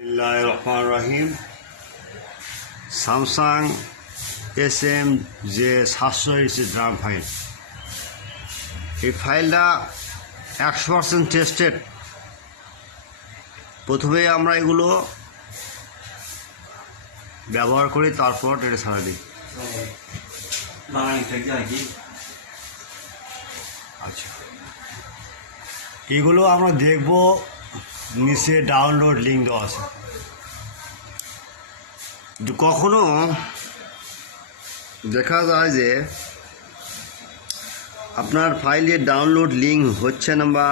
बिस्मिल्लाहिर्रहमानिर्रहीम Samsung G715 drum file. এই ফাইলটা 100% টেস্টেড। প্রথমে আমরা এগুলো ব্যবহার করি, তারপর এটা ছাড়া দিই। আচ্ছা, এগুলো আমরা দেখব, নিচে ডাউনলোড লিঙ্ক দেওয়া আছে। কখনো দেখা যায় যে আপনার ফাইলের ডাউনলোড লিঙ্ক হচ্ছে না, বা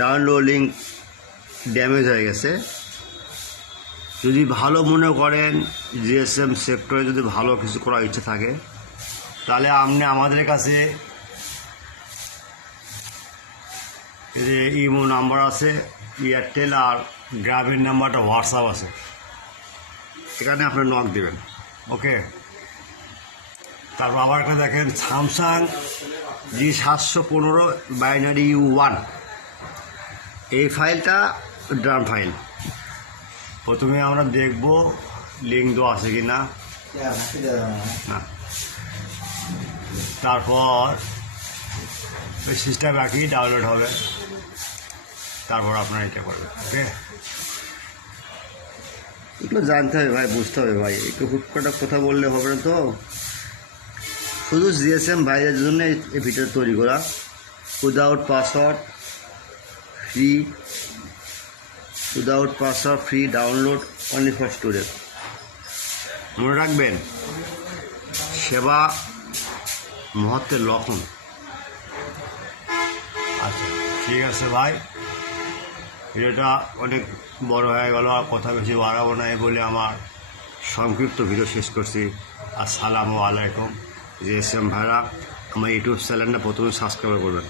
ডাউনলোড লিঙ্ক ড্যামেজ হয়ে গেছে। যদি ভালো মনে করেন জিএসএম সেক্টরে যদি ভালো কিছু করার ইচ্ছে থাকে, তাহলে আপনি আমাদের কাছে যে ইমো নাম্বার আছে, এয়ারটেল আর গ্রামের নাম্বারটা হোয়াটসঅ্যাপ আছে, এখানে আপনি নক দেবেন। ওকে, তারপর আবার একটা দেখেন স্যামসাং G715 বাইনারি U1, এই ফাইলটা ড্রাম ফাইল। প্রথমে আমরা দেখব লিঙ্ক দেওয়া আছে কি না। তারপর ওই সিস্টেম একই ডাউনলোড হবে, তারপর আপনারা এটা করবেন। ওকে, এগুলো জানতে হবে ভাই, বুঝতে হবে ভাই, একটু হুটকটা কথা বললে হবে না তো। শুধু জিএসএম ভাইয়ের জন্য এই ভিডিও তৈরি করা, without password free download, only for student. মনে রাখবেন, সেবা মহত্বের লক্ষণ। আচ্ছা, ঠিক আছে ভাই, ভিডিওটা অনেক বড় হয়ে গেল, আর কথা বেশি বাড়াবো না বলে আমার সংক্ষিপ্ত ভিডিও শেষ করছি। আসসালামু আলাইকুম। জিএসএম ভাইরা আমার ইউটিউব চ্যানেলটা প্রথমে সাবস্ক্রাইব করবেন।